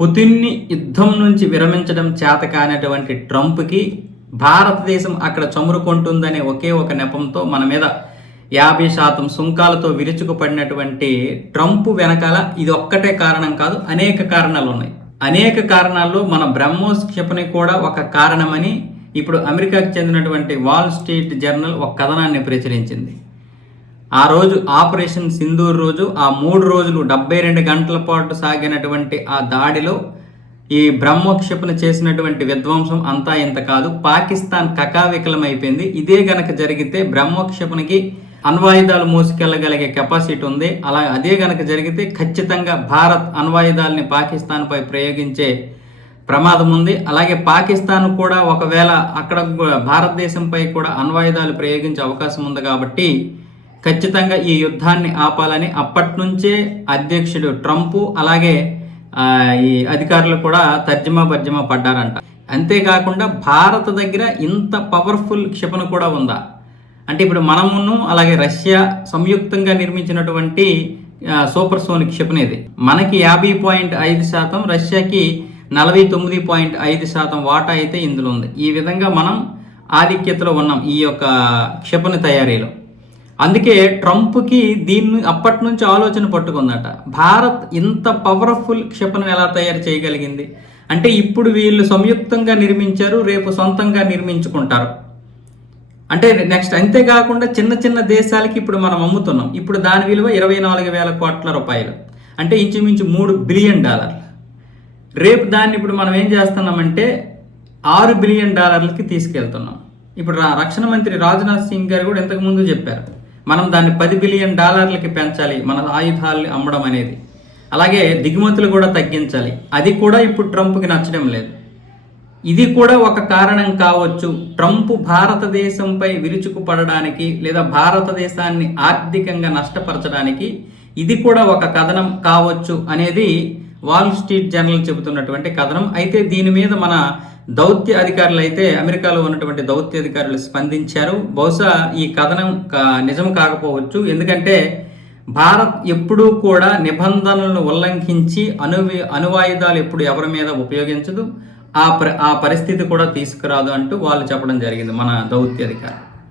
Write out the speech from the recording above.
పుతిన్ని యుద్ధం నుంచి విరమించడం చేత కానటువంటి ట్రంప్కి భారతదేశం అక్కడ చమురుకుంటుందనే ఒకే ఒక నెపంతో మన మీద యాభై శాతం సుంకాలతో విరుచుకుపడినటువంటి ట్రంప్ వెనకాల ఇది ఒక్కటే కారణం కాదు అనేక కారణాలు ఉన్నాయి. అనేక కారణాల్లో మన బ్రహ్మోస్ క్షిపణి కూడా ఒక కారణమని ఇప్పుడు అమెరికాకు చెందినటువంటి వాల్ స్ట్రీట్ జర్నల్ ఒక కథనాన్ని ప్రచురించింది. ఆ రోజు ఆపరేషన్ సింధూర్ రోజు ఆ మూడు రోజులు డెబ్బై రెండు గంటల పాటు సాగినటువంటి ఆ దాడిలో ఈ బ్రహ్మక్షిపణ చేసినటువంటి విధ్వంసం అంతా ఇంత కాదు. పాకిస్తాన్ కకావికలమైపోయింది. ఇదే గనక జరిగితే బ్రహ్మోక్షేపణకి అణ్వాయుధాలు మోసుకెళ్ళగలిగే కెపాసిటీ ఉంది. అలా అదే గనక జరిగితే ఖచ్చితంగా భారత్ అణ్వాయుధాలని పాకిస్తాన్పై ప్రయోగించే ప్రమాదం ఉంది. అలాగే పాకిస్తాన్ కూడా ఒకవేళ అక్కడ భారతదేశంపై కూడా అణ్వాయుధాలు ప్రయోగించే అవకాశం ఉంది కాబట్టి ఖచ్చితంగా ఈ యుద్ధాన్ని ఆపాలని అప్పటి నుంచే అధ్యక్షుడు ట్రంప్ అలాగే ఈ అధికారులు కూడా తర్జమా పర్జమా పడ్డారంట. అంతేకాకుండా భారత దగ్గర ఇంత పవర్ఫుల్ క్షిపణి కూడా ఉందా? అంటే ఇప్పుడు మనమును అలాగే రష్యా సంయుక్తంగా నిర్మించినటువంటి సూపర్ సోనిక్ క్షిపణి ఇది. మనకి యాభై పాయింట్ ఐదు శాతం రష్యాకి నలభై తొమ్మిది పాయింట్ ఐదు శాతం వాటా అయితే ఇందులో ఉంది. ఈ విధంగా మనం ఆధిక్యతలో ఉన్నాం ఈ యొక్క క్షిపణి తయారీలో. అందుకే ట్రంప్కి దీన్ని అప్పటి నుంచి ఆలోచన పట్టుకుందట. భారత్ ఇంత పవర్ఫుల్ క్షిపణిని ఎలా తయారు చేయగలిగింది? అంటే ఇప్పుడు వీళ్ళు సంయుక్తంగా నిర్మించారు రేపు సొంతంగా నిర్మించుకుంటారు. అంటే నెక్స్ట్ అంతేకాకుండా చిన్న చిన్న దేశాలకి ఇప్పుడు మనం అమ్ముతున్నాం. ఇప్పుడు దాని విలువ ఇరవై నాలుగు వేల కోట్ల రూపాయలు. అంటే ఇంచుమించు మూడు బిలియన్ డాలర్లు. రేపు దాన్ని ఇప్పుడు మనం ఏం చేస్తున్నామంటే ఆరు బిలియన్ డాలర్లకి తీసుకెళ్తున్నాం. ఇప్పుడు రా- రక్షణ మంత్రి రాజ్నాథ్ సింగ్ గారు కూడా ఇంతకు ముందు చెప్పారు. మనం దాన్ని పది బిలియన్ డాలర్లకి పెంచాలి మన ఆయుధాలని అమ్మడం అనేది. అలాగే దిగుమతులు కూడా తగ్గించాలి. అది కూడా ఇప్పుడు ట్రంప్కి నచ్చడం లేదు. ఇది కూడా ఒక కారణం కావచ్చు. ట్రంప్ భారతదేశంపై విరుచుకుపడడానికి లేదా భారతదేశాన్ని ఆర్థికంగా నష్టపరచడానికి ఇది కూడా ఒక కథనం కావచ్చు అనేది వాల్ స్ట్రీట్ జర్నల్ చెబుతున్నటువంటి కథనం. అయితే దీని మీద మన దౌత్య అధికారులు అయితే అమెరికాలో ఉన్నటువంటి దౌత్య అధికారులు స్పందించారు. బహుశా ఈ కథనం కా- నిజం కాకపోవచ్చు. ఎందుకంటే భారత్ ఎప్పుడూ కూడా నిబంధనలను ఉల్లంఘించి అణు అణువాయుధాలు ఎప్పుడు ఎవరి మీద ఉపయోగించదు. ఆ ఆ పరిస్థితి కూడా తీసుకురాదు అంటూ వాళ్ళు చెప్పడం జరిగింది మన దౌత్య అధికారులు.